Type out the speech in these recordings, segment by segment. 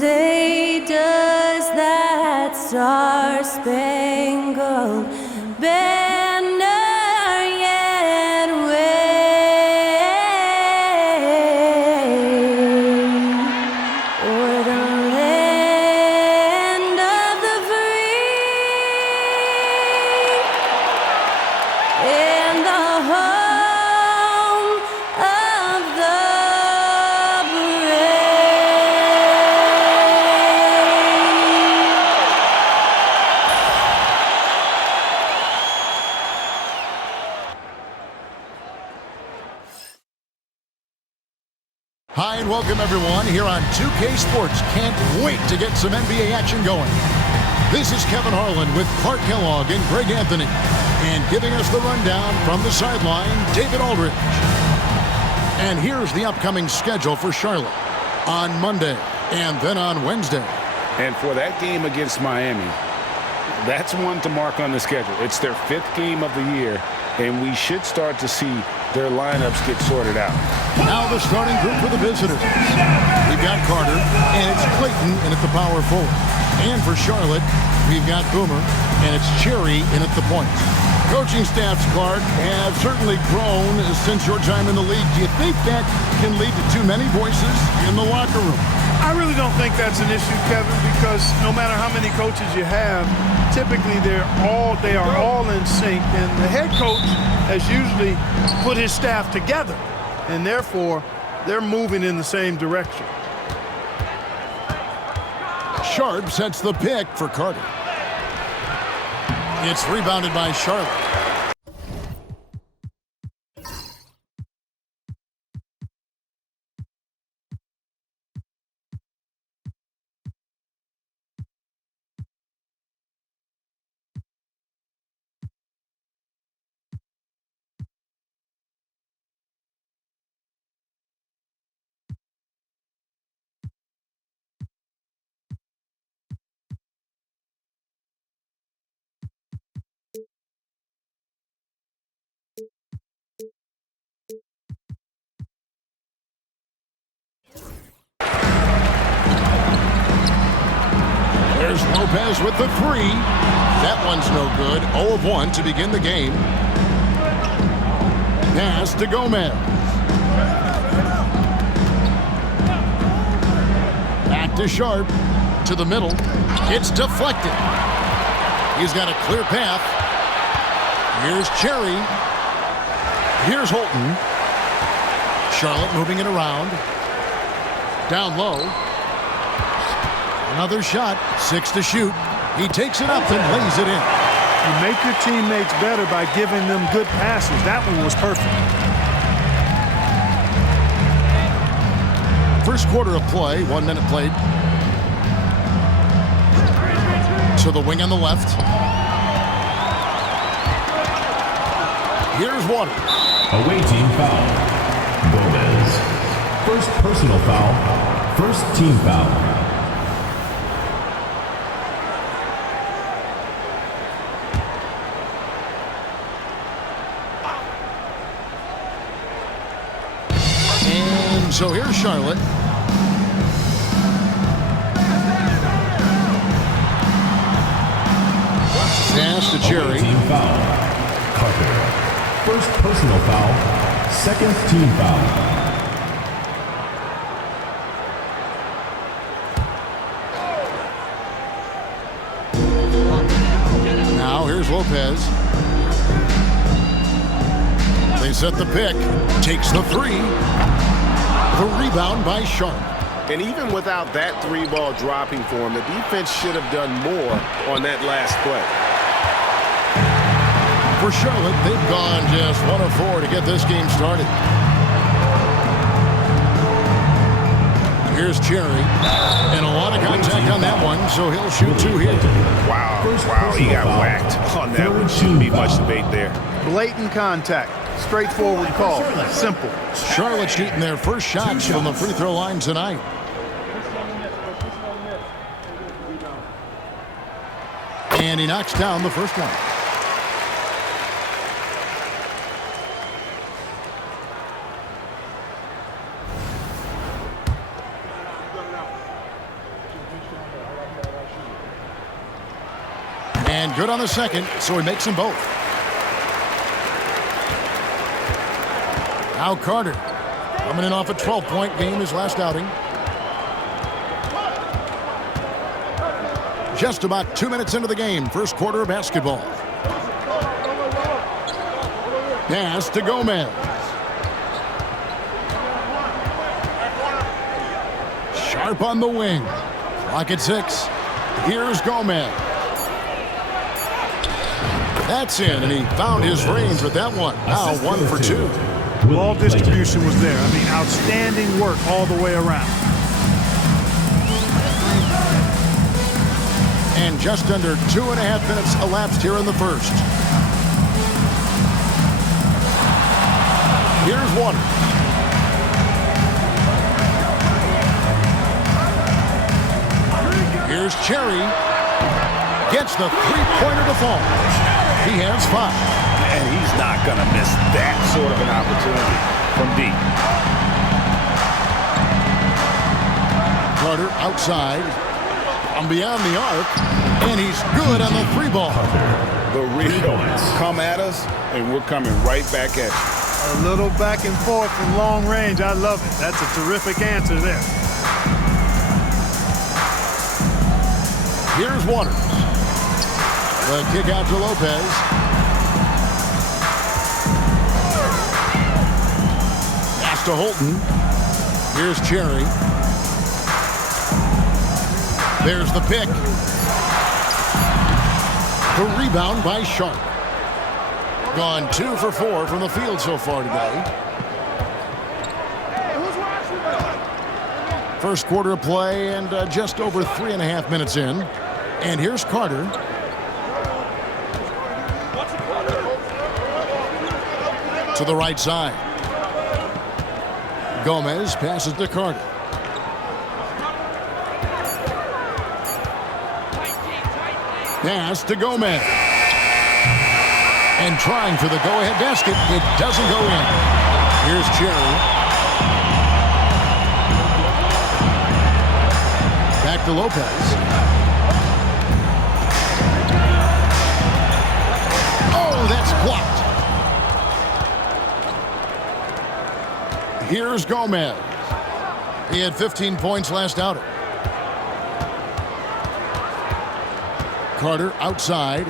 say, does that star-spangled banner yet wave o'er the land of the free and the home of the Hi and welcome everyone here on 2K Sports. Can't wait to get some NBA action going. This is Kevin Harlan with Clark Kellogg and Greg Anthony. And giving us the rundown from the sideline, David Aldridge. And here's the upcoming schedule for Charlotte on Monday and then on Wednesday. And for that game against Miami, that's one to mark on the schedule. It's their 5th game of the year, and we should start to see their lineups get sorted out. Now the starting group for the visitors. We've got Carter, and it's Clayton in at the power forward. And for Charlotte, we've got Boomer, and it's Cherry in at the points. Coaching staffs, Clark, have certainly grown since your time in the league. Do you think that can lead to too many voices in the locker room? I really don't think that's an issue, Kevin, because no matter how many coaches you have, typically they are all in sync, and the head coach has usually put his staff together, and therefore they're moving in the same direction. Sharp sets the pick for Carter. It's rebounded by Charlotte. There's Lopez with the three. That one's no good. 0 of 1 to begin the game. Pass to Gomez. Back to Sharp. To the middle. It's deflected. He's got a clear path. Here's Cherry. Here's Holton. Charlotte moving it around. Down low. Another shot, 6 to shoot. He takes it up and lays it in. You make your teammates better by giving them good passes. That one was perfect. First quarter of play, 1 minute played. To the wing on the left. Here's Water. Away team foul. Gomez. First personal foul. First team foul. So here's Charlotte. Pass to Cherry. Team foul. Carter. First personal foul. Second team foul. Now here's Lopez. They set the pick. Takes the three. The rebound by Sharp. And even without that 3-ball dropping for him, the defense should have done more on that last play. For Charlotte, they've gone just 1 of 4 to get this game started. Here's Cherry. And a lot of contact on that one, so he'll shoot 2 here. Wow, he got whacked on that one. Shouldn't be much debate there. Blatant contact. Straightforward call. Simple. Charlotte shooting their first shots from the free throw line tonight. And he knocks down the first one. And good on the second, so he makes them both. Now Carter, coming in off a 12-point game his last outing. Just about 2 minutes into the game, first quarter of basketball. Pass to Gomez. Sharp on the wing. Clock at 6. Here's Gomez. That's in, and he found his range with that one. Now 1 for 2. Ball distribution was there. I mean, outstanding work all the way around. And just under 2.5 minutes elapsed here in the first. Here's Waters. Here's Cherry. Gets the three-pointer to fall. He has 5. And he's not going to miss that sort of an opportunity from deep. Carter outside. From beyond the arc. And he's good on the 3-ball. The rebounds come at us, and we're coming right back at you. A little back and forth from long range. I love it. That's a terrific answer there. Here's Waters. The kick out to Lopez. Pass to Holton. Here's Cherry. There's the pick. The rebound by Sharp. Gone 2 for 4 from the field so far today. First quarter of play and just over 3.5 minutes in. And here's Carter. To the right side. Gomez passes to Carter. Pass to Gomez. And trying for the go-ahead basket. It doesn't go in. Here's Cherry. Back to Lopez. Oh, that's blocked. Here's Gomez. He had 15 points last outing. Carter outside.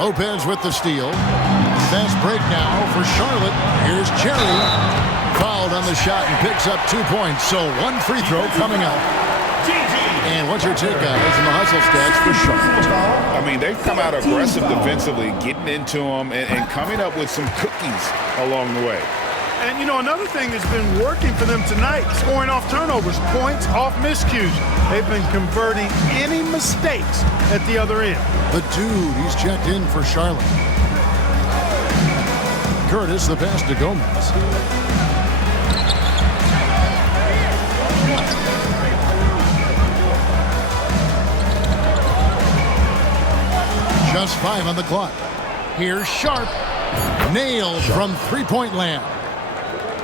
Lopez with the steal. Fast break now for Charlotte. Here's Cherry. Fouled on the shot and picks up 2 points. So 1 free throw coming up. And what's your take, guys, in the hustle stats for Charlotte? I mean, they've come out aggressive defensively, getting into them and coming up with some cookies along the way. And, you know, another thing that's been working for them tonight, scoring off turnovers, points off miscues. They've been converting any mistakes at the other end. The dude, he's checked in for Charlotte. Curtis, the pass to Gomez. Just 5 on the clock. Here's Sharp. Nailed from three-point land.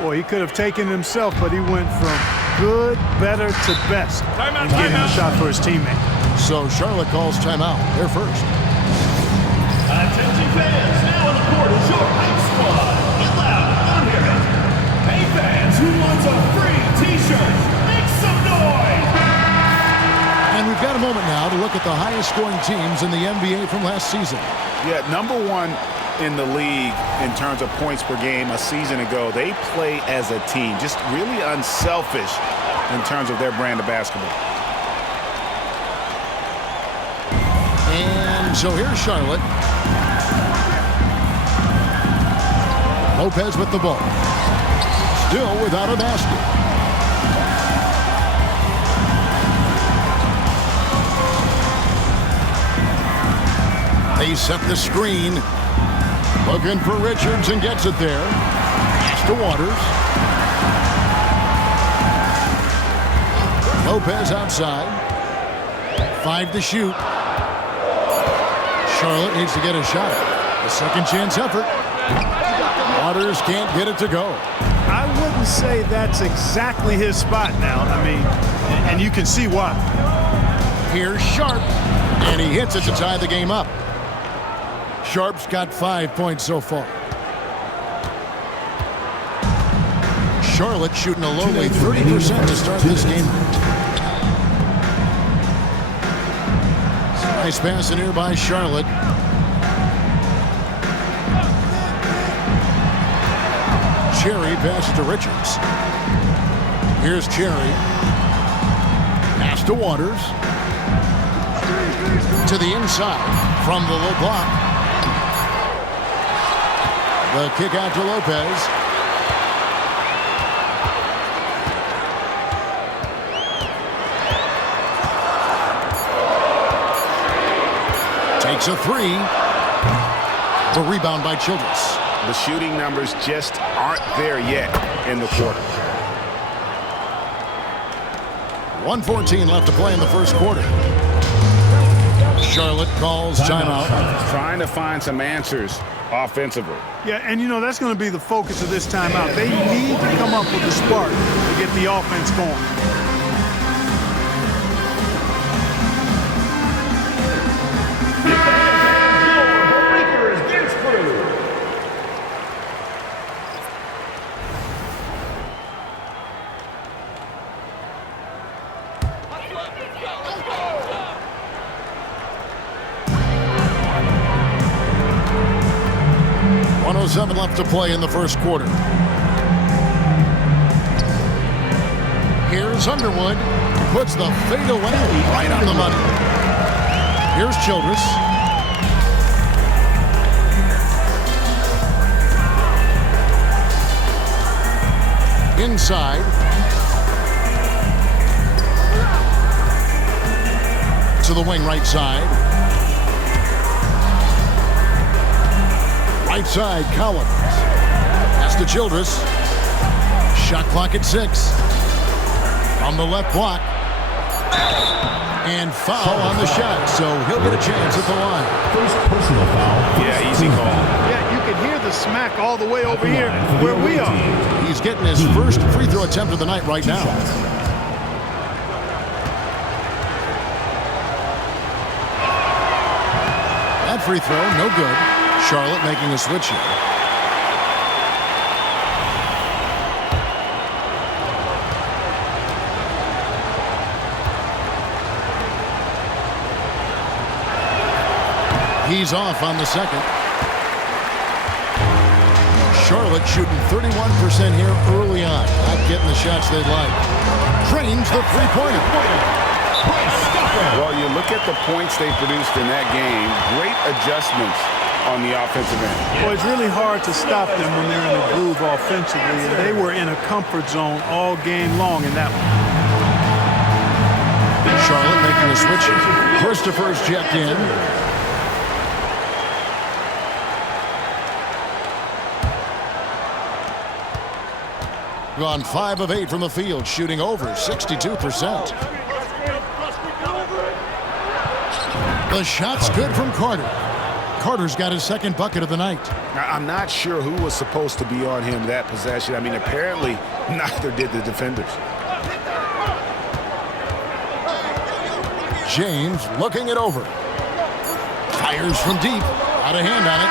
Boy, he could have taken it himself, but he went from good, better to best in getting a shot for his teammate. So Charlotte calls timeout. They're first. Attention fans, now on the court is your hype squad. Get loud, I don't hear it. Hey fans, who wants a free t-shirt? Make some noise! And we've got a moment now to look at the highest scoring teams in the NBA from last season. Yeah, number 1 in the league in terms of points per game a season ago. They play as a team, just really unselfish in terms of their brand of basketball. And so here's Charlotte. Lopez with the ball. Still without a basket. They set the screen. Looking for Richards and gets it there. Pass to Waters. Lopez outside. 5 to shoot. Charlotte needs to get a shot. A second chance effort. Waters can't get it to go. I wouldn't say that's exactly his spot now. I mean, and you can see why. Here's Sharp. And he hits it to tie the game up. Sharp's got 5 points so far. Charlotte shooting a lowly 30% to start this game. Nice pass in here by Charlotte. Cherry passes to Richards. Here's Cherry. Pass to Waters. To the inside from the low block. The kick out to Lopez. Takes a three. The rebound by Childress. The shooting numbers just aren't there yet in the quarter. 1:14 left to play in the first quarter. Charlotte calls timeout. Trying to find some answers offensively. Yeah, and you know, that's going to be the focus of this timeout. They need to come up with a spark to get the offense going. Left to play in the first quarter. Here's Underwood. Puts the fade away right on the money. Here's Childress. Inside. To the wing right side. Right side, Collins. Pass to Childress. Shot clock at 6. On the left block. And foul on the shot, so he'll get a chance at the line. First personal foul. Yeah, easy call. Yeah, you can hear the smack all the way over here where we are. He's getting his first free throw attempt of the night right now. That free throw, no good. Charlotte making a switch here. He's off on the second. Charlotte shooting 31% here early on. Not getting the shots they'd like. Drains the three-pointer. Well, you look at the points they produced in that game. Great adjustments on the offensive end. Well, it's really hard to stop them when they're in a groove offensively, and they were in a comfort zone all game long in that one. Charlotte making a switch. Christopher's checked in. Gone 5 of 8 from the field, shooting over 62%. The shot's good from Carter. Carter's got his second bucket of the night. I'm not sure who was supposed to be on him that possession. I mean, apparently neither did the defenders. James looking it over. Fires from deep. Got a hand on it.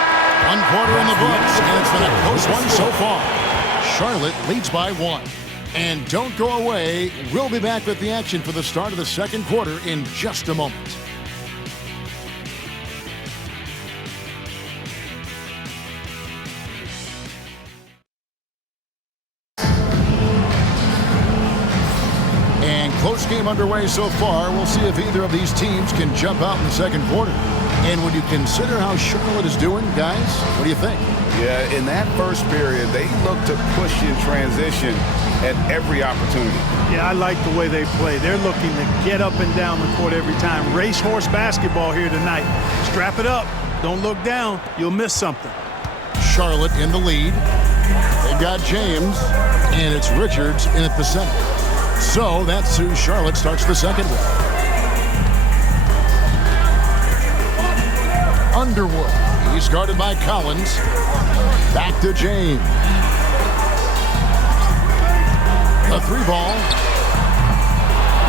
1 quarter in the books, and it's been a close one so far. Charlotte leads by 1. And don't go away. We'll be back with the action for the start of the second quarter in just a moment. Close game underway so far. We'll see if either of these teams can jump out in the second quarter. And when you consider how Charlotte is doing, guys, what do you think? Yeah, in that first period, they looked to push in transition at every opportunity. Yeah, I like the way they play. They're looking to get up and down the court every time. Racehorse basketball here tonight. Strap it up. Don't look down. You'll miss something. Charlotte in the lead. They've got James, and it's Richards in at the center. So that's who Charlotte starts the second with. Underwood. He's guarded by Collins. Back to James. The 3 ball.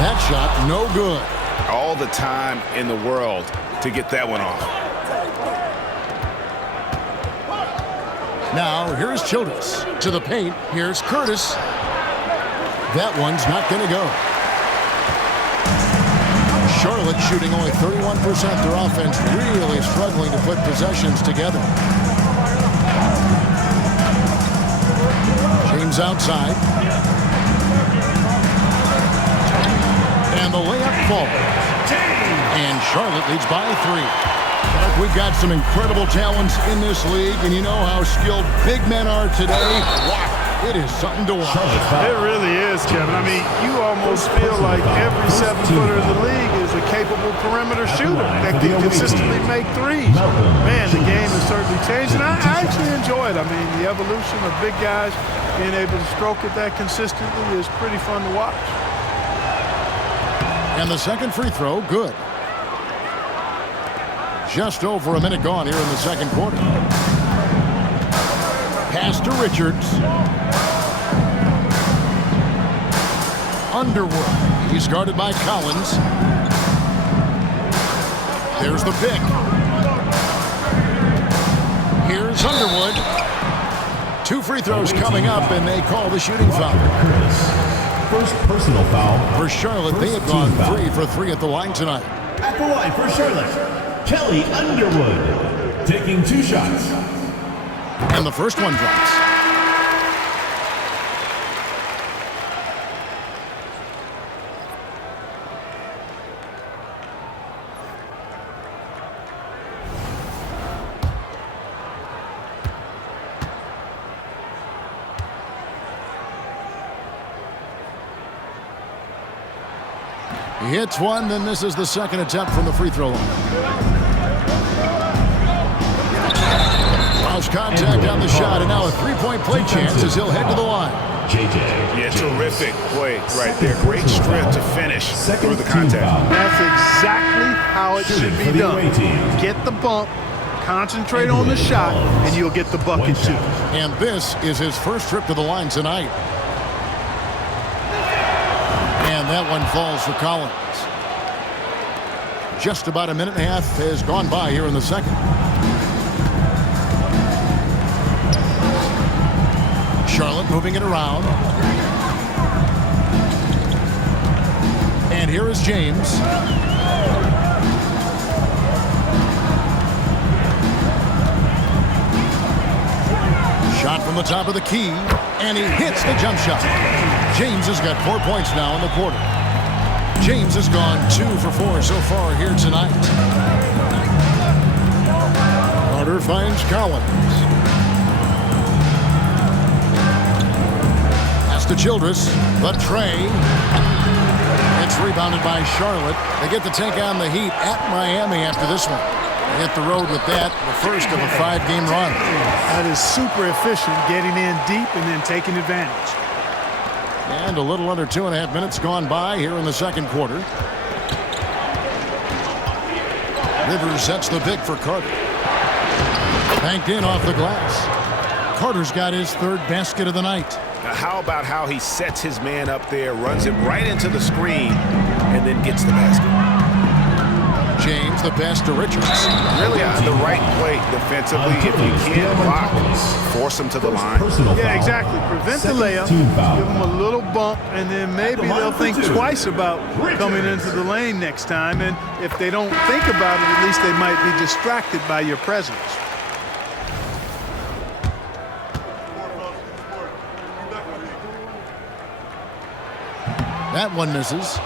That shot no good. all the time in the world to get that one off. Now, here's Childress to the paint. Here's Curtis. That one's not going to go. Charlotte shooting only 31%. Their offense really struggling to put possessions together. James outside. And the layup falls. And Charlotte leads by 3. We've got some incredible talents in this league, and you know how skilled big men are today. Wow, it is something to watch. It really is, Kevin. I mean, you almost feel like every 7-footer in the league is a capable perimeter shooter that can consistently make threes. Man, the game has certainly changed, and I actually enjoy it. I mean, the evolution of big guys being able to stroke it that consistently is pretty fun to watch. And the second free throw, good. Just over a minute gone here in the second quarter. Pass to Richards. Underwood. He's guarded by Collins. There's the pick. Here's Underwood. 2 free throws coming up, and they call the shooting foul. First personal foul. For Charlotte, they have gone 3 for 3 at the line tonight. At the line for Charlotte, Kelly Underwood taking 2 shots. And the first one drops. He hits one, then this is the second attempt from the free throw line. Lost contact on the shot, and now a three-point play chance as he'll head to the line. Yeah, terrific play right there. Great strength to finish through the contact. That's exactly how it should be done. Get the bump, concentrate on the shot, and you'll get the bucket too. And this is his first trip to the line tonight. And that one falls for Collins. Just about a minute and a half has gone by here in the second. Charlotte moving it around. And here is James. Shot from the top of the key, and he hits the jump shot. James has got 4 points now in the quarter. James has gone 2 for 4 so far here tonight. Carter finds Collins. Pass to Childress, the tray. It's rebounded by Charlotte. They get to take on the Heat at Miami after this one. They hit the road with that, the first of a 5-game run. That is super efficient, getting in deep and then taking advantage. And a little under 2.5 minutes gone by here in the second quarter. Rivers sets the pick for Carter. Banked in off the glass. Carter's got his 3rd basket of the night. Now, how about how he sets his man up there, runs him right into the screen, and then gets the basket? James, the pass to Richards. Really the right play defensively. If you can't block, force him to the line. Yeah, exactly. Prevent the layup, give them a little bump, and then maybe they'll think twice about coming into the lane next time. And if they don't think about it, at least they might be distracted by your presence. That one misses.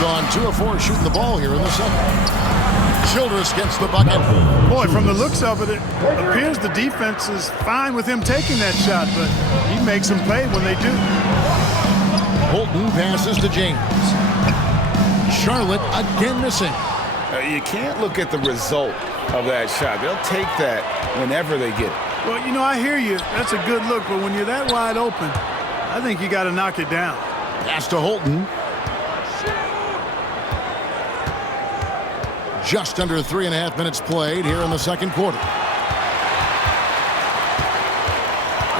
Gone 2 of 4 shooting the ball here in the second. Childress gets the bucket. Boy, from the looks of it, it appears the defense is fine with him taking that shot, but he makes them pay when they do. Holton passes to James. Charlotte again missing. You can't look at the result of that shot. They'll take that whenever they get it. Well, you know, I hear you. That's a good look, but when you're that wide open, I think you got to knock it down. Pass to Holton. Just under 3.5 minutes played here in the second quarter.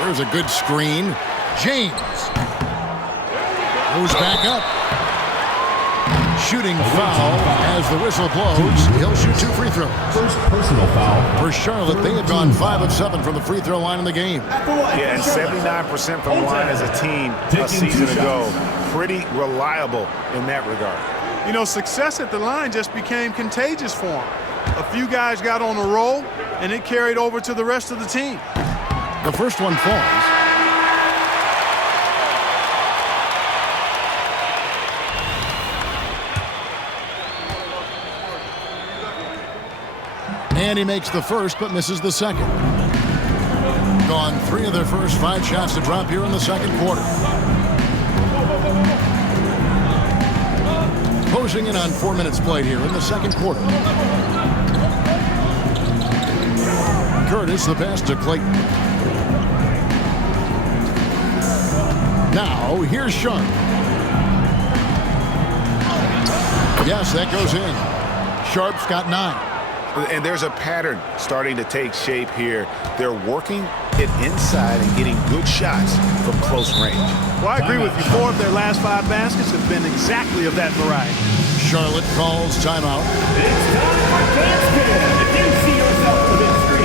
There's a good screen. James goes back up. Shooting foul as the whistle blows. He'll shoot 2 free throws. First personal foul. For Charlotte, they have gone 5 of 7 from the free throw line in the game. Yeah, and 79% from the line as a team a season ago. Pretty reliable in that regard. You know, success at the line just became contagious for him. A few guys got on a roll, and it carried over to the rest of the team. The first one falls. And he makes the first, but misses the second. Gone 3 of their first 5 shots to drop here in the second quarter. Closing in on 4 minutes played here in the second quarter. Curtis, the pass to Clayton. Now, here's Sharp. Yes, that goes in. Sharp's got 9. And there's a pattern starting to take shape here. They're working it inside and getting good shots from close range. Well, I agree with you. 4 of their last 5 baskets have been exactly of that variety. Charlotte calls timeout. It's time for basket. If you see yourself with this screen,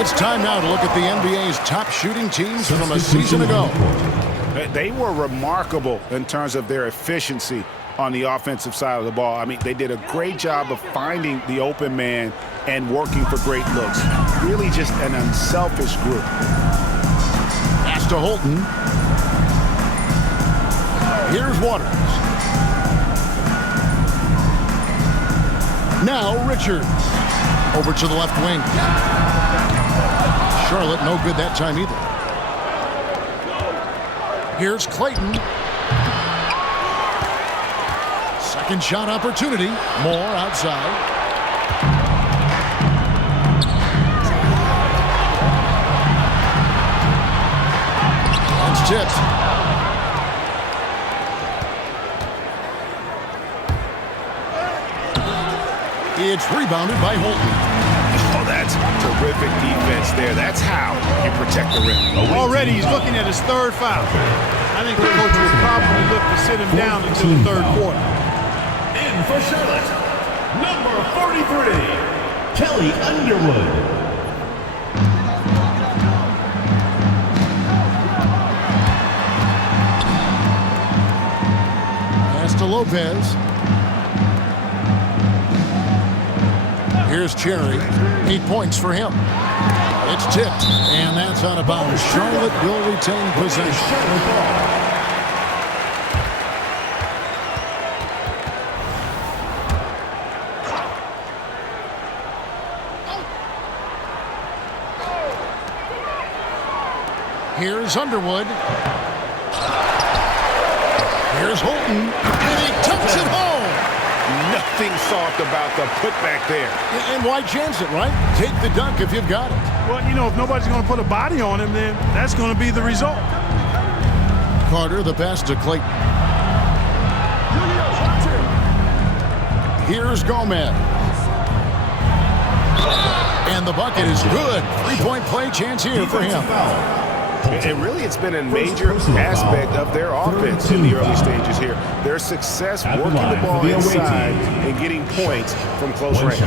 It's time now to look at the NBA's top shooting teams from a season ago. They were remarkable in terms of their efficiency on the offensive side of the ball. I mean, they did a great job of finding the open man and working for great looks. Really just an unselfish group. Pass to Holton. Here's Waters. Now Richards. Over to the left wing. Charlotte no good that time either. Here's Clayton. Second shot opportunity. Moore outside. That's tipped. It's rebounded by Holton. Oh, that's terrific defense there. That's how you protect the rim. Already he's looking at his 3rd foul. I think the coach will probably look to sit him down until the 3rd quarter. in for Charlotte, number 43, Kelly Underwood. Pass to Lopez. Here's Cherry. 8 points for him. It's tipped, and that's out of bounds. Charlotte will retain possession. Here's Underwood. Here's Holton, and he tucks it home. Nothing soft about the putback there. And why chance it, right? Take the dunk if you've got it. Well, you know, if nobody's going to put a body on him, then that's going to be the result. Carter, the pass to Clayton. Here's Gomez. And the bucket is good. 3-point play chance here for him. And really, it's been a major aspect of their offense in the early stages here. Their success working the ball inside and getting points from close range.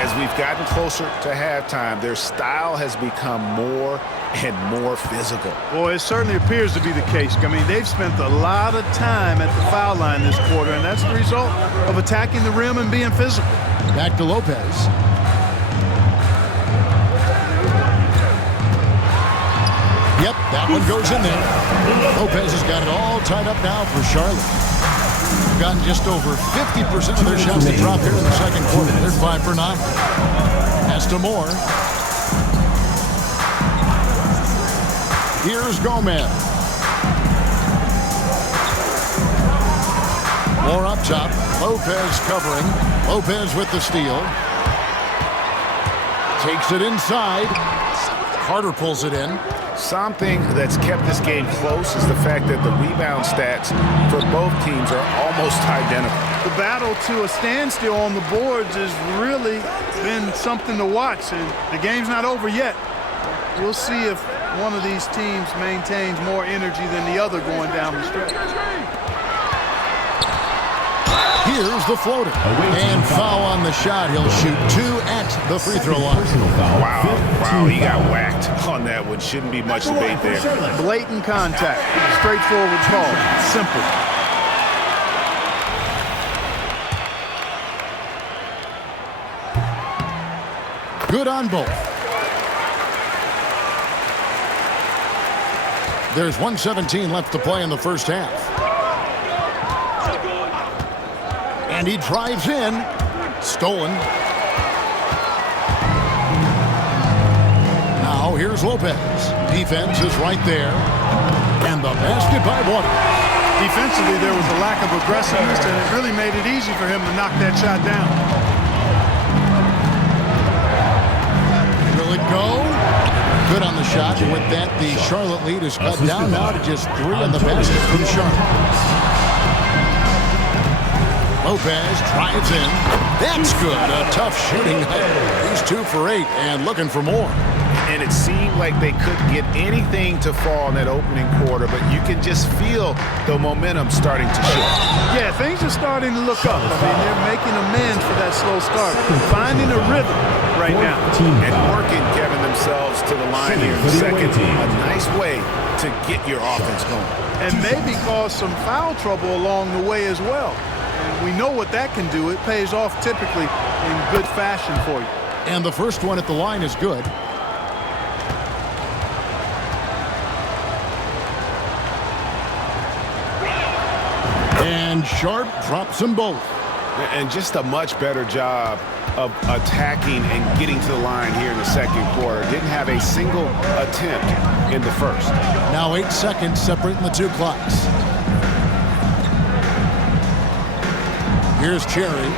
As we've gotten closer to halftime, their style has become more and more physical. Boy, it certainly appears to be the case. I mean, they've spent a lot of time at the foul line this quarter, and that's the result of attacking the rim and being physical. Back to Lopez. Yep, that one goes in there. Lopez has got it all tied up now for Charlotte. They've gotten just over 50% of their shots to drop here in the second quarter. They're 5 for 9. Pass to Moore. Here's Gomez. More up top. Lopez covering. Lopez with the steal. Takes it inside. Carter pulls it in. Something that's kept this game close is the fact that the rebound stats for both teams are almost identical. The battle to a standstill on the boards has really been something to watch, and the game's not over yet. We'll see if one of these teams maintains more energy than the other going down the stretch. Here's the floater. And foul on the shot. He'll shoot 2 at the free throw line. Wow, he got whacked on that one. Shouldn't be much debate there. Blatant contact. Straightforward call. Simple. Good on both. There's 1:17 left to play in the first half. And he drives in. Stolen. Now here's Lopez. Defense is right there. And the basket by Waters. Defensively, there was a lack of aggressiveness, and it really made it easy for him to knock that shot down. Will it go? Good on the shot. And with that, the Charlotte lead is cut down now to just 3 on the basket from Charlotte. Lopez drives in. That's good. A tough shooting night. He's 2 for 8 and looking for more. And it seemed like they couldn't get anything to fall in that opening quarter, but you can just feel the momentum starting to shift. Yeah, things are starting to look up. I mean, they're making amends for that slow start. Finding a rhythm right now. And working, Kevin, themselves to the line here in the second. A nice way to get your offense going. And maybe cause some foul trouble along the way as well. And we know what that can do. It pays off typically in good fashion for you. And the first one at the line is good. And Sharp drops them both. And just a much better job of attacking and getting to the line here in the second quarter. Didn't have a single attempt in the first. Now 8 seconds separating the 2 clocks. Here's Cherry.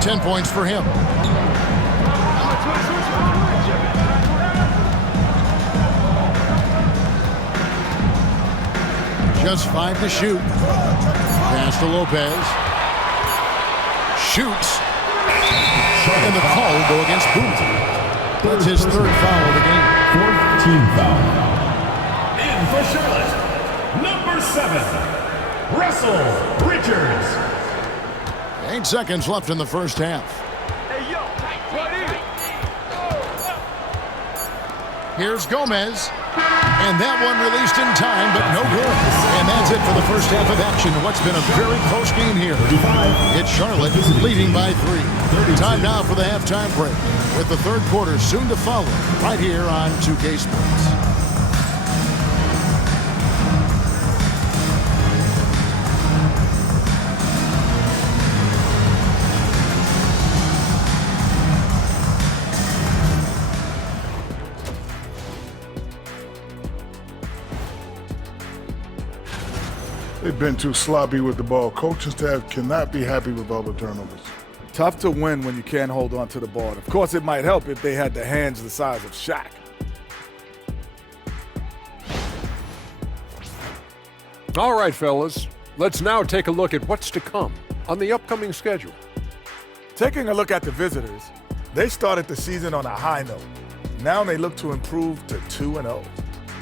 10 points for him. Just 5 to shoot. Pass to Lopez. Shoots. And the call will go against Booth. That's his 3rd foul of the game. 4th team foul. In for Charlotte, number 7, Russell Richards. 8 seconds left in the first half. Here's Gomez. And that one released in time, but no good. And that's it for the first half of action. What's been a very close game here. It's Charlotte leading by 3. Time now for the halftime break, with the 3rd quarter soon to follow right here on 2K Sports. They've been too sloppy with the ball. Coaching staff cannot be happy with all the turnovers. Tough to win when you can't hold on to the ball. Of course, it might help if they had the hands the size of Shaq. All right, fellas. Let's now take a look at what's to come on the upcoming schedule. Taking a look at the visitors, they started the season on a high note. Now they look to improve to 2-0.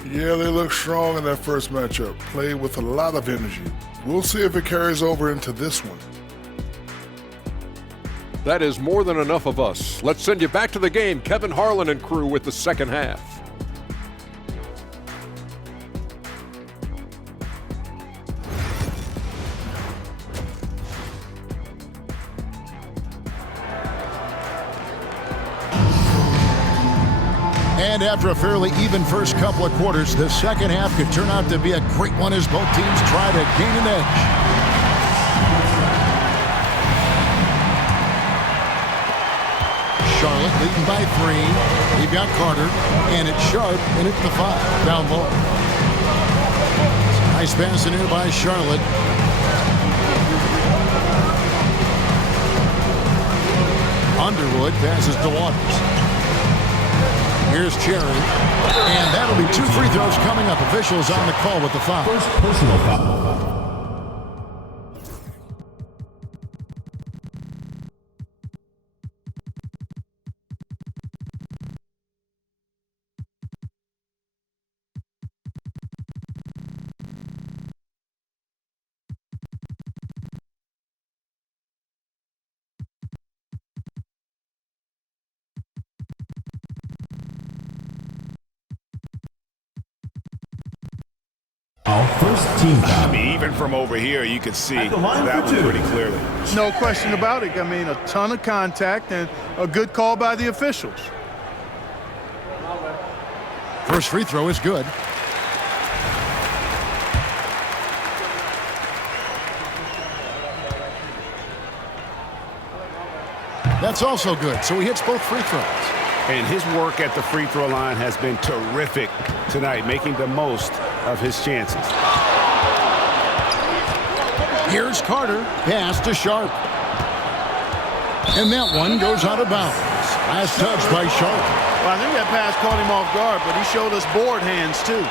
Yeah, they look strong in that first matchup. Played with a lot of energy. We'll see if it carries over into this one. That is more than enough of us. Let's send you back to the game, Kevin Harlan and crew, with the second half. And after a fairly even first couple of quarters, the second half could turn out to be a great one as both teams try to gain an edge. Charlotte leading by 3. They've got Carter, and it's Sharp, and it's the 5 down low. Nice pass in here by Charlotte. Underwood passes to Waters. Here's Cherry. And that'll be 2 free throws coming up. Officials on the call with the foul. First personal foul. First team foul. I mean, even from over here, you could see At the line that for one 2. pretty clearly. No question about it. I mean, a ton of contact and a good call by the officials. First free throw is good. That's also good. So he hits both free throws. And his work at the free throw line has been terrific tonight, making the most of his chances. Here's Carter. Pass to Sharp. And that one goes out of bounds. Last touch by Sharp. Well, I think that pass caught him off guard, but he showed us board hands, too.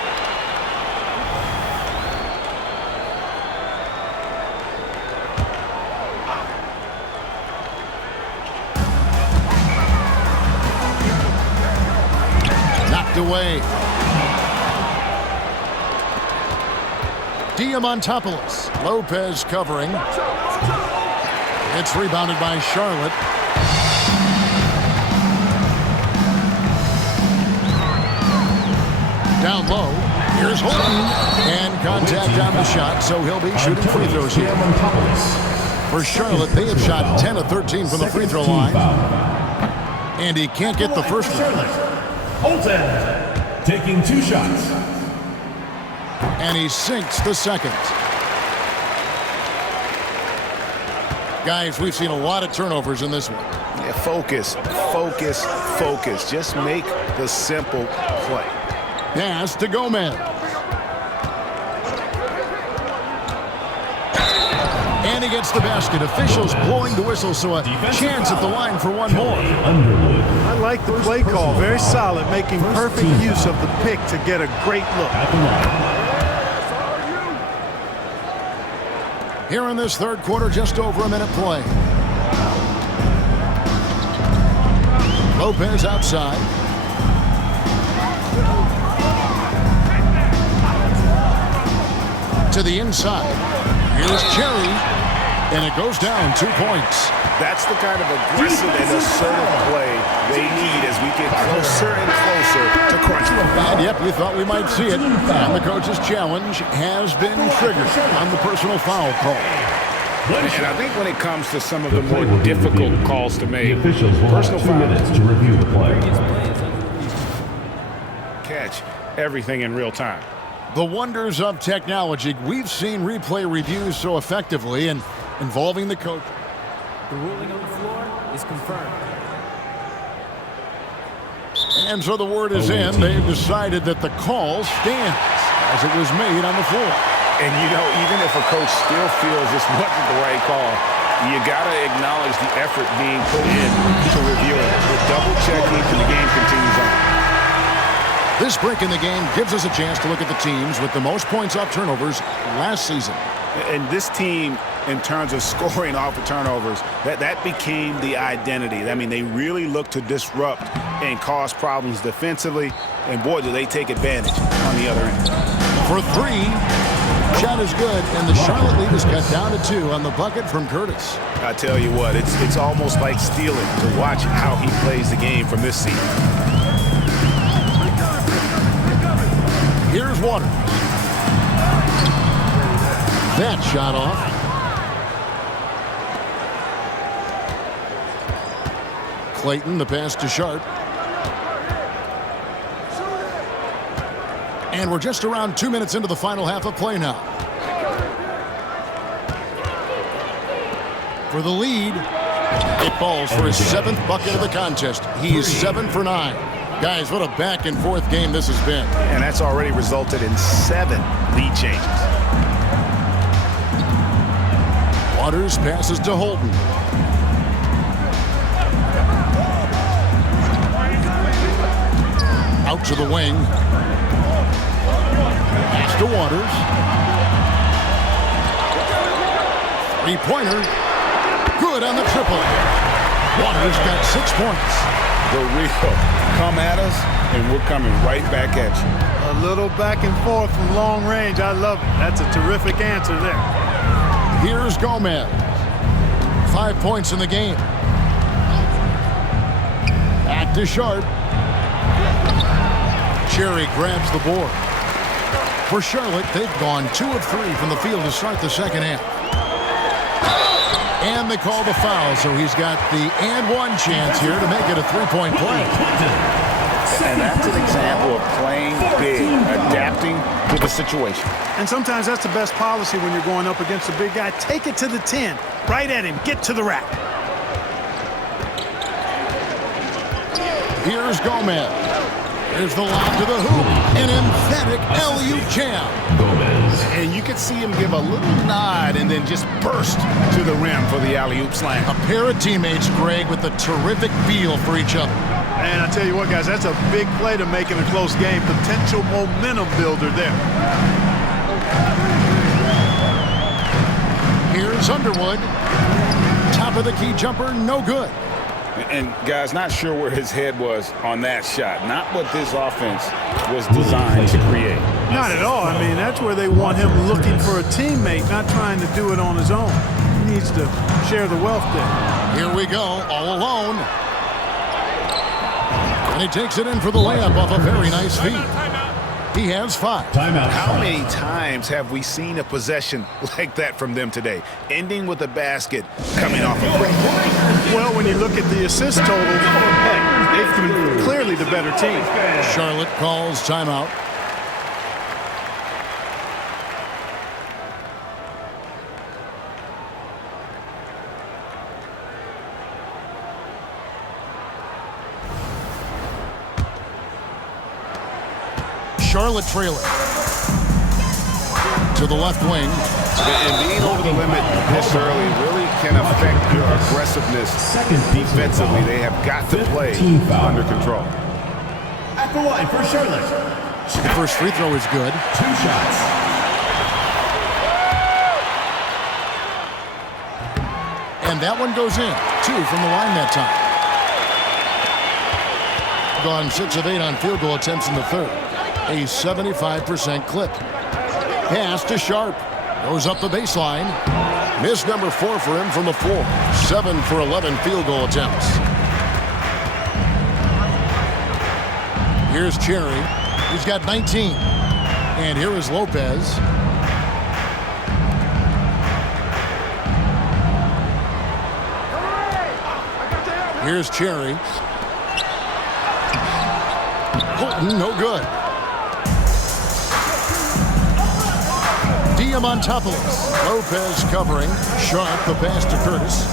Away. Diamantopoulos. Lopez covering. It's rebounded by Charlotte. Down low. Here's Holton. And contact on the shot, so he'll be shooting free throws here. For Charlotte, they have shot 10 of 13 from the free throw line. And he can't get the first one. Holton taking 2 shots. And he sinks the second. Guys, we've seen a lot of turnovers in this one. Yeah, focus, focus, focus. Just make the simple play. Pass to Gomez. And he gets the basket. Officials blowing the whistle, so a chance at the line for one more. I like the play call. Very solid, making perfect use of the pick to get a great look. Here in this third quarter, just over a minute play. Lopez outside. To the inside. Here's Cherry. And it goes down 2 points. That's the kind of aggressive and assertive play they need as we get closer and closer to crunch time. And yep, we thought we might see it. And the coach's challenge has been triggered on the personal foul call. And I think when it comes to some of the more difficult calls to make, The officials will personal have 2 foul, minutes to review the play. catch everything in real time. The wonders of technology. We've seen replay reviews so effectively and involving the coach. The ruling on the floor is confirmed. And so the word is in. They've decided that the call stands as it was made on the floor. And, you know, even if a coach still feels this wasn't the right call, you got to acknowledge the effort being put in to review it. With double checking and the game continues on. This break in the game gives us a chance to look at the teams with the most points off turnovers last season. And this team, in terms of scoring off of turnovers, that became the identity. I mean, they really look to disrupt and cause problems defensively. And, boy, do they take advantage on the other end. For three, shot is good, and the Charlotte lead is cut down to 2 on the bucket from Curtis. I tell you what, it's almost like stealing to watch how he plays the game from this seat. Here's Waters. That shot off. Clayton, the pass to Sharp. And we're just around 2 minutes into the final half of play now. For the lead, it falls for his 7th bucket of the contest. He is 7 for 9. Guys, what a back-and-forth game this has been. And that's already resulted in 7 lead changes. Waters passes to Holton. Out to the wing. Pass to Waters. Three-pointer. Good on the triple. Waters got 6 points. The real come at us, and we're coming right back at you. A little back and forth from long range. I love it. That's a terrific answer there. Here's Gomez. 5 points in the game. Back to Sharp. Cherry grabs the board. For Charlotte, they've gone 2 of 3 from the field to start the second half. And they call the foul, so he's got the and one chance here to make it a 3-point play. And that's an example of playing big, adapting to the situation. And sometimes that's the best policy when you're going up against a big guy. Take it to the 10. Right at him. Get to the rack. Here's Gomez. Here's the lob to the hoop. An emphatic alley-oop jam. And you could see him give a little nod and then just burst to the rim for the alley-oop slam. A pair of teammates, Greg, with a terrific feel for each other. And I tell you what, guys, that's a big play to make in a close game. Potential momentum builder there. Here's Underwood. Top of the key jumper, no good. And, guys, not sure where his head was on that shot. Not what this offense was designed to create. Not at all. I mean, that's where they want him looking for a teammate, not trying to do it on his own. He needs to share the wealth there. Here we go, all alone. And he takes it in for the layup off a very nice feed. He has 5. Timeout. How many times have we seen a possession like that from them today? Ending with a basket coming off a break. Well, when you look at the assist total, they've been clearly the better team. Charlotte calls timeout. Charlotte trailing. To the left wing. And being over the limit this early really can affect your aggressiveness defensively. They have got to play under control. At the line for Charlotte. The first free throw is good. 2 shots. And that one goes in. 2 from the line that time. Gone 6 of 8 on field goal attempts in the third. A 75% clip. Pass to Sharp. Goes up the baseline. Miss number 4 for him from the floor. 7 for 11 field goal attempts. Here's Cherry. He's got 19. And here is Lopez. Here's Cherry. Holton, no good. Diamantopoulos. Lopez covering. Sharp, the pass to Curtis.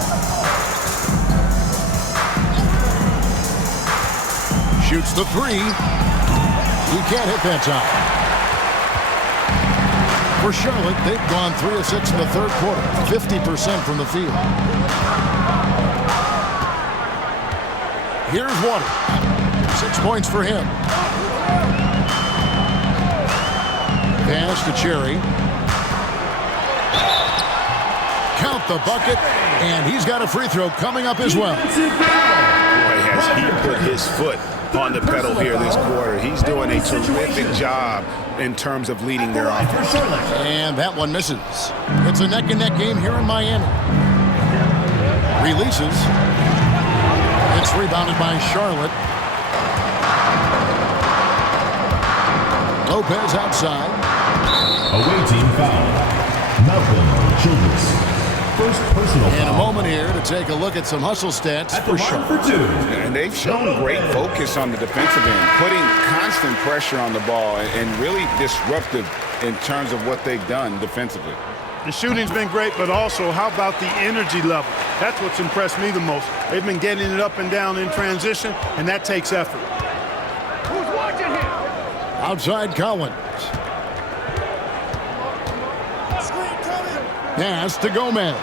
Shoots the 3. He can't hit that time. For Charlotte, they've gone 3 of 6 in the third quarter. 50% from the field. Here's Waters. 6 points for him. Pass to Cherry. Count the bucket, and he's got a free throw coming up as well. Boy, has he put his foot on the pedal here this quarter. He's doing a terrific job in terms of leading their offense. And that one misses. It's a neck-and-neck game here in Miami. Releases. It's rebounded by Charlotte. Lopez outside. Away team foul. Malcolm Childress. First personal foul. And a moment here to take a look at some hustle stats for Charlotte. For 2. And they've shown great focus on the defensive end, putting constant pressure on the ball and really disruptive in terms of what they've done defensively. The shooting's been great, but also how about the energy level? That's what's impressed me the most. They've been getting it up and down in transition, and that takes effort. Outside Collins. Pass to Gomez.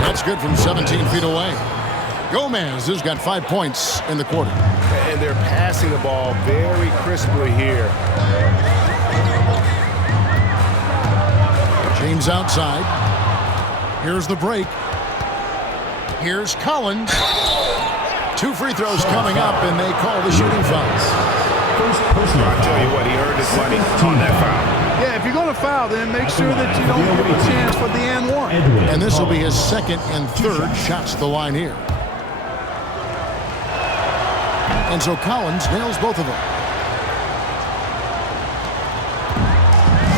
That's good from 17 feet away. Gomez has got 5 points in the quarter. And they're passing the ball very crisply here. James outside. Here's the break. Here's Collins. 2 free throws coming up, and they call the shooting foul. I'll tell you what, he earned his money on that foul. Yeah, if you're going to foul, then make sure that you don't give a chance for the and one. And this will be his second and third shots to the line here. And so Collins nails both of them.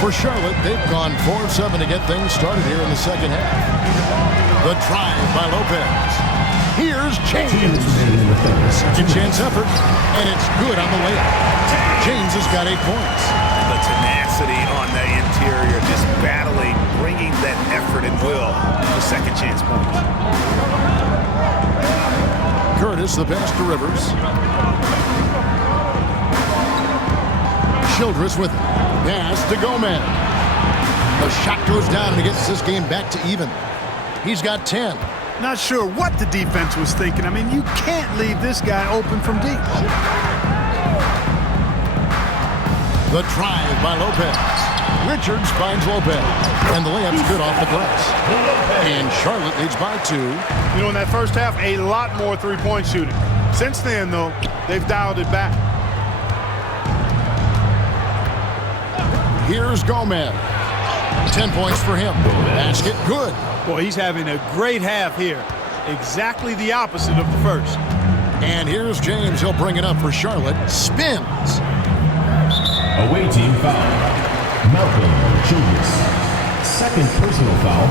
For Charlotte, they've gone 4 of 7 to get things started here in the second half. The drive by Lopez. Here's James. Second chance effort, and it's good on the layup. James has got 8 points. The tenacity on the interior, just battling, bringing that effort and will to second chance points. Curtis, the pass to Rivers. Childress with it. Pass to Gomez. The shot goes down, and he gets this game back to even. He's got 10. Not sure what the defense was thinking. I mean, you can't leave this guy open from deep. The drive by Lopez. Richards finds Lopez. And the layup's good off the glass. And Charlotte leads by 2. You know, in that first half, a lot more three-point shooting. Since then, though, they've dialed it back. Here's Gomez. 10 points for him. Basket good. Boy, he's having a great half here. Exactly the opposite of the first. And here's James. He'll bring it up for Charlotte. Spins. Away team foul. Malcolm Childress. Second personal foul.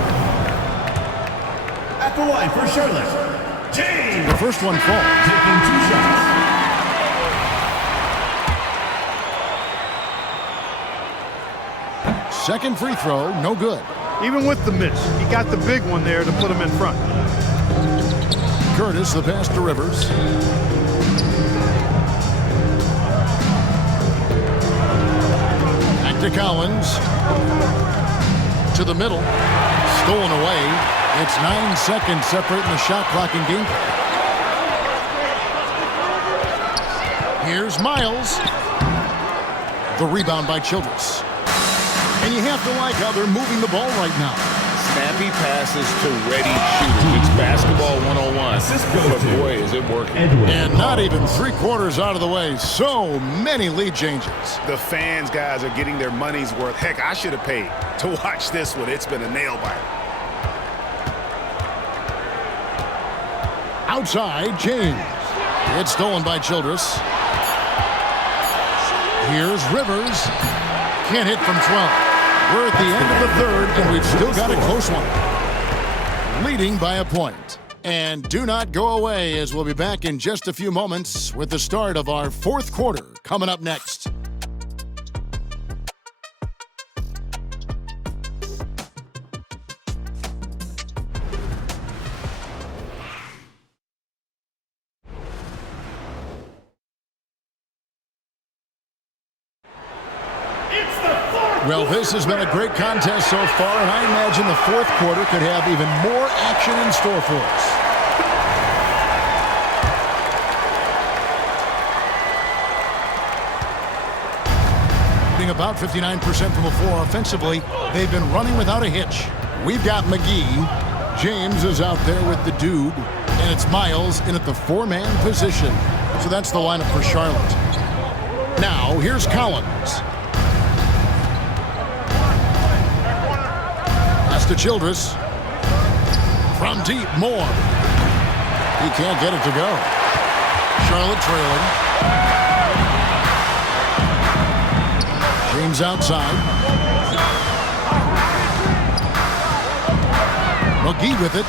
At the line for Charlotte, James. The first one falls. Taking 2 shots. Second free throw, no good. Even with the miss, he got the big one there to put him in front. Curtis, the pass to Rivers. Back to Collins. To the middle. Stolen away. It's 9 seconds separating the shot clock and game clock. Here's Miles. The rebound by Childress. And you have to like how they're moving the ball right now. Snappy passes to ready shooters. It's basketball 101. But boy, is it working. And not even 3/4 out of the way. So many lead changes. The fans, guys, are getting their money's worth. Heck, I should have paid to watch this one. It's been a nail biter. Outside, James. It's stolen by Childress. Here's Rivers. Can't hit from 12. We're at the end of the third, and we've still got a close one. Leading by a point. And do not go away, as we'll be back in just a few moments with the start of our fourth quarter coming up next. Well, this has been a great contest so far, and I imagine the fourth quarter could have even more action in store for us. Shooting about 59% from the floor offensively, they've been running without a hitch. We've got McGee. James is out there with the dude, and it's Miles in at the 4-man position. So that's the lineup for Charlotte. Now, here's Collins. To Childress. From deep, Moore. He can't get it to go. Charlotte trailing. James outside. McGee with it.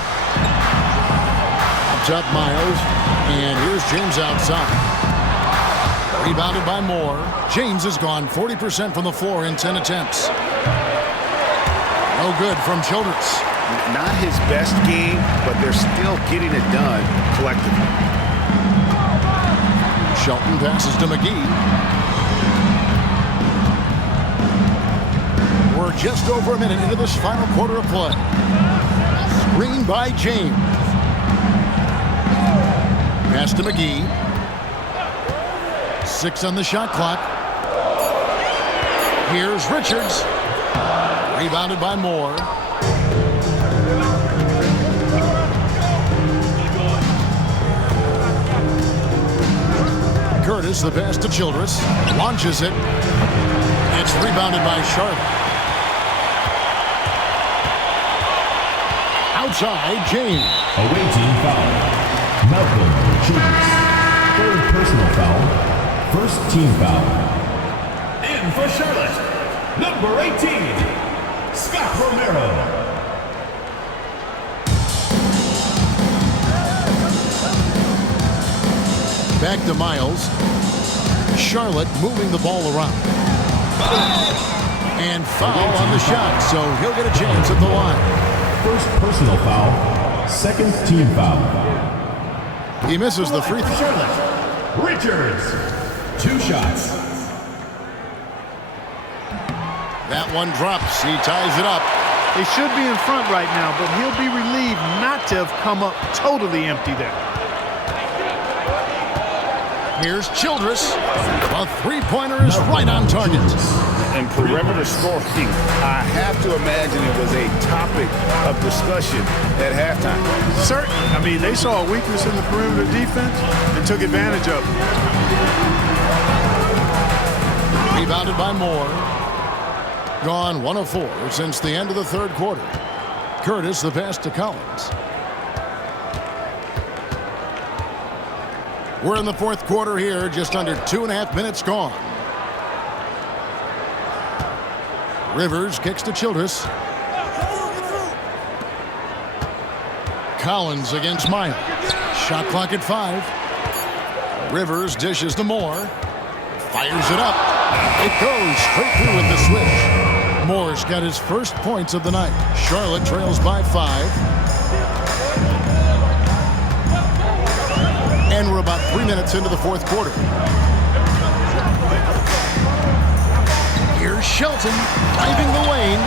Up top, Miles. And here's James outside. Rebounded by Moore. James has gone 40% from the floor in 10 attempts. No good from Childress. Not his best game, but they're still getting it done collectively. Shelton passes to McGee. We're just over a minute into this final quarter of play. Screen by James. Pass to McGee. 6 on the shot clock. Here's Richards. Rebounded by Moore. Curtis, the pass to Childress. Launches it. It's rebounded by Charlotte. Outside, James. Away team foul. Malcolm Childress. Third personal foul. First team foul. In for Charlotte, number 18, Scott Romero. Back to Miles. Charlotte moving the ball around. And foul on the shot, so he'll get a chance at the line. First personal foul, second team foul. He misses the free throw. Charlotte, Richards, 2 shots. That one drops. He ties it up. They should be in front right now, but he'll be relieved not to have come up totally empty there. Here's Childress. A three-pointer is right on target. And perimeter scoring, I have to imagine it was a topic of discussion at halftime. Certainly. I mean, they saw a weakness in the perimeter defense and took advantage of it. Rebounded by Moore. Gone 1 of 4 since the end of the third quarter. Curtis, the pass to Collins. We're in the fourth quarter here, just under 2.5 minutes gone. Rivers kicks to Childress. Collins against Miles. Shot clock at 5. Rivers dishes to Moore. Fires it up. It goes straight through with the switch. Moore's got his first points of the night. Charlotte trails by 5. And we're about 3 minutes into the fourth quarter. Here's Shelton driving the lane.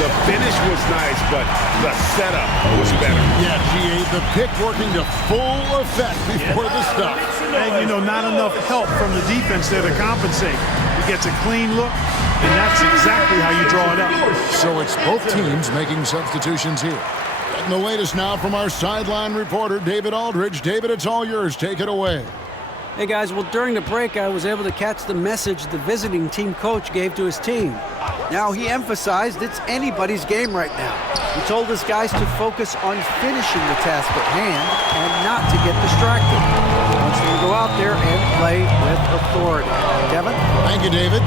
The finish was nice, but the setup was better. Yeah, GA, the pick working to full effect before the stop. And, you know, not enough help from the defense there to compensate. He gets a clean look, and that's exactly how you draw it up. So it's both teams making substitutions here. Getting the latest now from our sideline reporter, David Aldridge. David, it's all yours. Take it away. Hey guys, well during the break I was able to catch the message the visiting team coach gave to his team. Now he emphasized it's anybody's game right now. He told his guys to focus on finishing the task at hand and not to get distracted. He wants them to go out there and play with authority. Kevin? Thank you, David.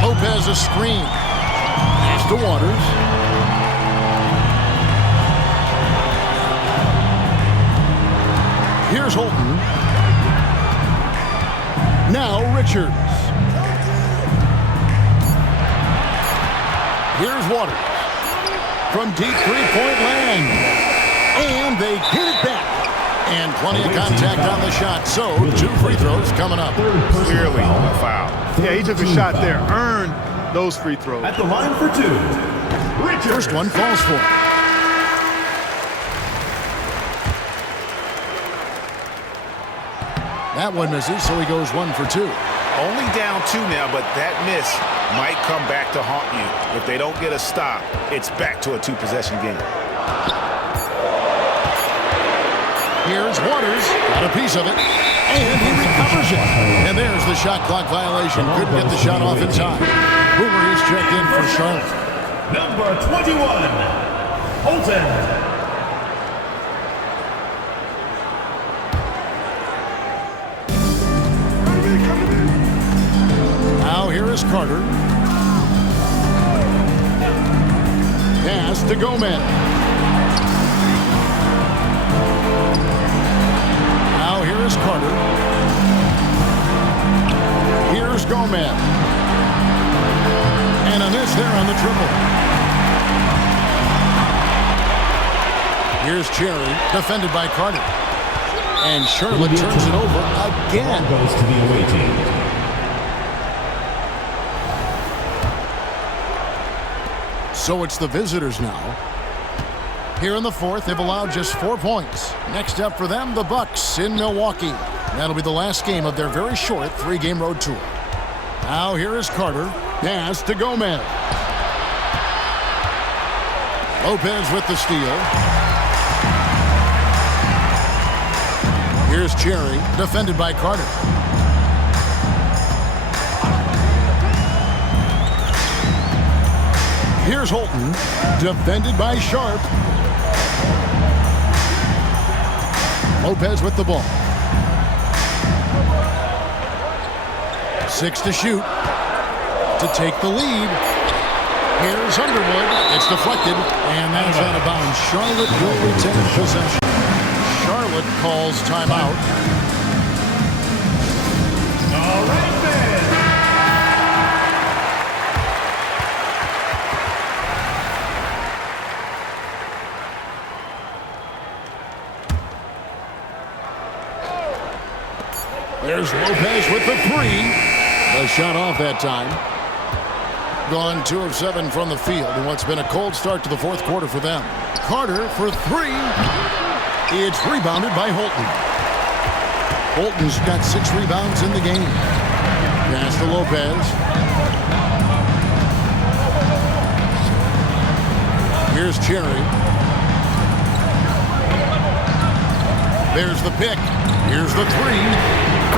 Lopez a screen. Pass to Waters. Here's Holton. Now Richards. Here's Waters. From deep three-point land. And they get it back. And plenty of contact on the shot. So 2 free throws coming up. Clearly a foul. Yeah, he took a shot there. Earned those free throws. At the line for 2, Richards. First one falls for him. That one misses, so he goes 1 for 2. Only down 2 now, but that miss might come back to haunt you. If they don't get a stop, it's back to a 2-possession game. Here's Waters, got a piece of it, and he recovers it. And there's the shot clock violation. Couldn't get the shot off in time. Boomer, he's checked in for Charlotte. Number 21, Holton. Now here is Carter. Pass to Gomez. Now here is Carter. Here's Gomez. And a miss there on the triple. Here's Cherry, defended by Carter. And Charlotte turns it over again. Goes to the away team. So it's the visitors now. Here in the fourth, they've allowed just 4 points. Next up for them, the Bucks in Milwaukee. That'll be the last game of their very short 3-game road tour. Now here is Carter. Pass to Gomez. Lopez with the steal. Here's Cherry, defended by Carter. Here's Holton, defended by Sharp. Lopez with the ball. 6 to shoot to take the lead. Here's Underwood. It's deflected, and that's out of bounds. Charlotte will retain possession. Charlotte calls timeout. All right, man. There's Lopez with the 3. A shot off that time. Gone 2 of 7 from the field in what's been a cold start to the fourth quarter for them. Carter for 3. It's rebounded by Holton. Holton's got 6 rebounds in the game. Pass to Lopez. Here's Cherry. There's the pick. Here's the 3.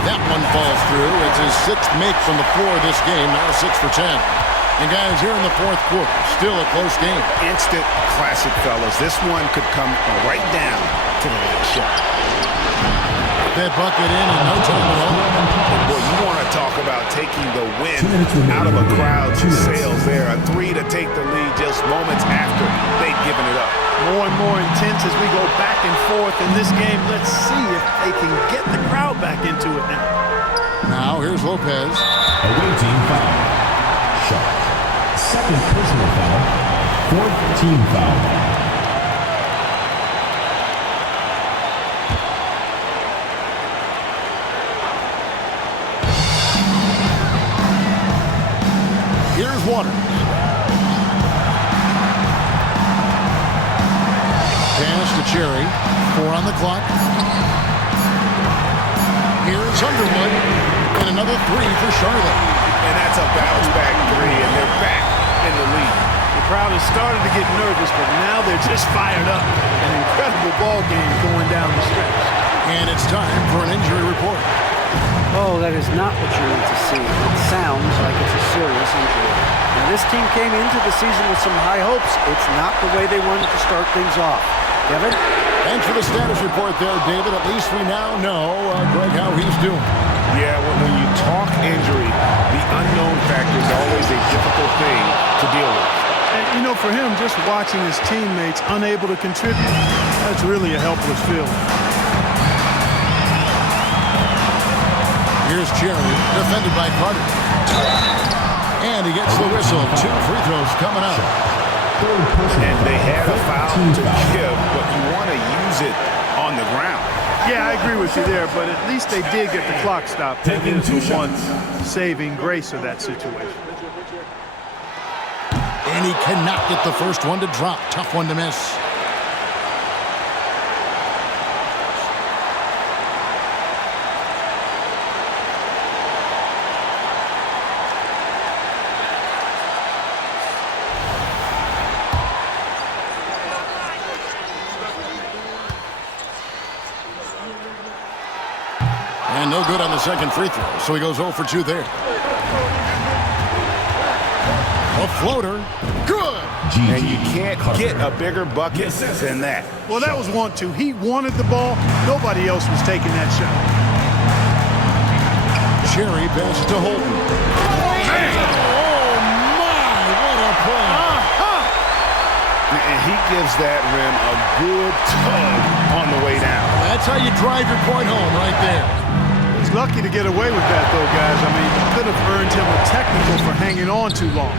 That one falls through. It's his 6th make from the floor this game. Now 6 for 10. And guys, here in the fourth quarter, still a close game. Instant classic, fellas. This one could come right down to the last shot. That bucket in no time at all. Boy, you want to talk about taking the wind out of a crowd's sails there. A 3 to take the lead just moments after they'd given it up. More and more intense as we go back and forth in this game. Let's see if they can get the crowd back into it now. Now here's Lopez. Away team foul. Shot. Second personal foul. 4th team foul. Here's Waters. Pass to Cherry. 4 on the clock. Here's Underwood. And another 3 for Charlotte. And that's a bounce-back 3, and they're back in the lead. The crowd has started to get nervous, but now they're just fired up. An incredible ball game going down the stretch. And it's time for an injury report. Oh, that is not what you need to see. It sounds like it's a serious injury. Now, this team came into the season with some high hopes. It's not the way they wanted to start things off. Kevin? Thanks for the status report there, David. At least we now know, Greg, how he's doing. Yeah, when you talk injury, the unknown factor is always a difficult thing to deal with. And, you know, for him, just watching his teammates unable to contribute, that's really a helpless feeling. Here's Cherry, defended by Carter. And he gets the whistle. 2 free throws coming up. And they had a foul to give, but you want to use it on the ground. Yeah, I agree with you there, but at least they did get the clock stopped. That is the one saving grace of that situation. And he cannot get the first one to drop. Tough one to miss. And no good on the second free throw, so he goes 0 for 2 there. A floater. Good. And you can't get a bigger bucket than that. Well, that was 1-2. He wanted the ball. Nobody else was taking that shot. Cherry pass to Holton. Oh, my. What a play. And he gives that rim a good tug on the way down. That's how you drive your point home right there. He's lucky to get away with that, though, guys. I mean, could have earned him a technical for hanging on too long.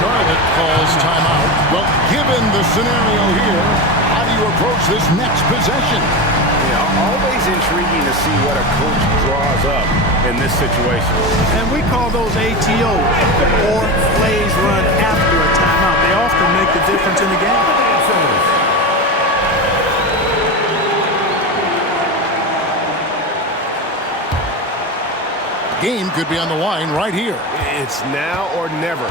Charlotte calls timeout. Well, given the scenario here, how do you approach this next possession? Yeah, always intriguing to see what a coach draws up in this situation. And we call those ATOs, or plays run after a time. timeout. They often make the difference in the game. Game could be on the line right here. It's now or never.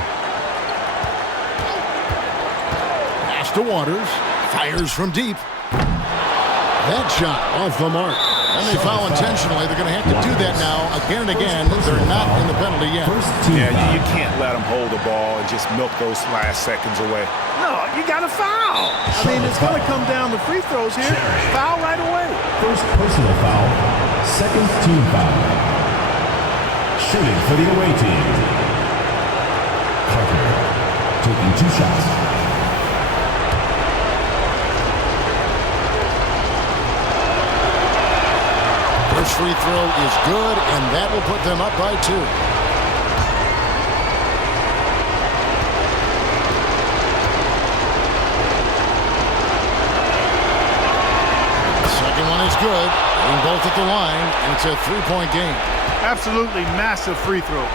Pass to Waters. Fires from deep. That shot off the mark. And they foul intentionally. They're going to have to do that now again and again. They're not in the penalty yet. Yeah, you can't let them hold the ball and just milk those last seconds away. No, you got to foul. I mean, it's going to come down to free throws here. Foul right away. First personal foul, second team foul. Shooting for the away team. Carter taking 2 shots. First free throw is good, and that will put them up by 2. Second one is good. Getting both at the line, and it's a 3-point game. Absolutely massive free throw.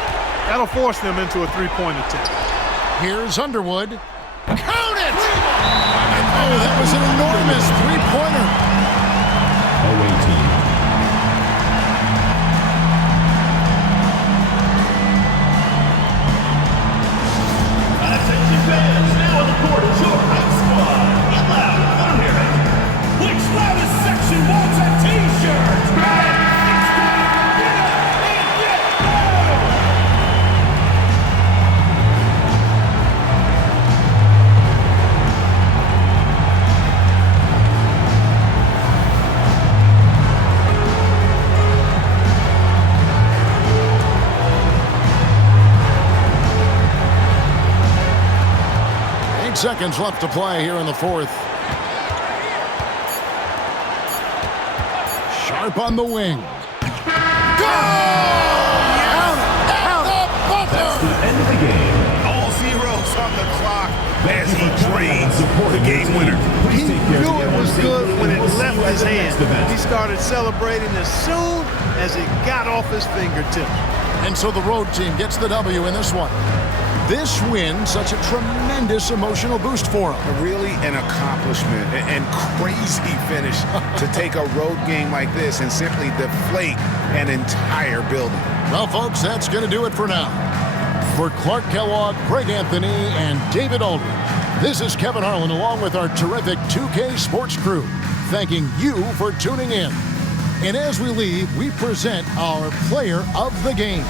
That'll force them into a three-point attempt. Here's Underwood. Count it! Oh, that was an enormous three-pointer. Away team. Attention fans, now on the court is your high squad. Get loud, I want to hear it. Which loudest section wants a t-shirt? Seconds left to play here in the 4th. Sharp on the wing. Go! That's the end of the game. All zeros on the clock as he drains the game winner. He knew it was good when it left his hand. He started celebrating as soon as it got off his fingertips. And so the road team gets the W in this one. This win, such a tremendous emotional boost for them. Really an accomplishment and crazy finish to take a road game like this and simply deflate an entire building. Well, folks, that's going to do it for now. For Clark Kellogg, Greg Anthony, and David Aldridge, this is Kevin Harlan along with our terrific 2K Sports crew, thanking you for tuning in. And as we leave, we present our player of the game.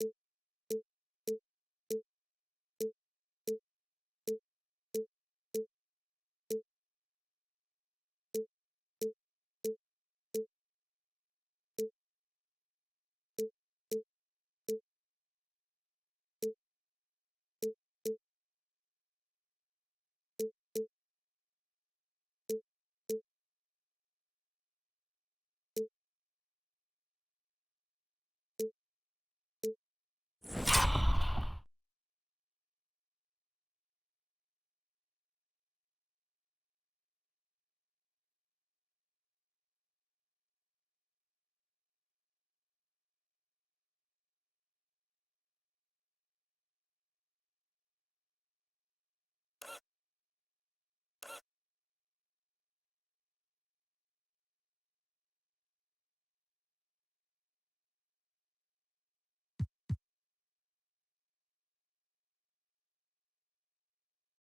you.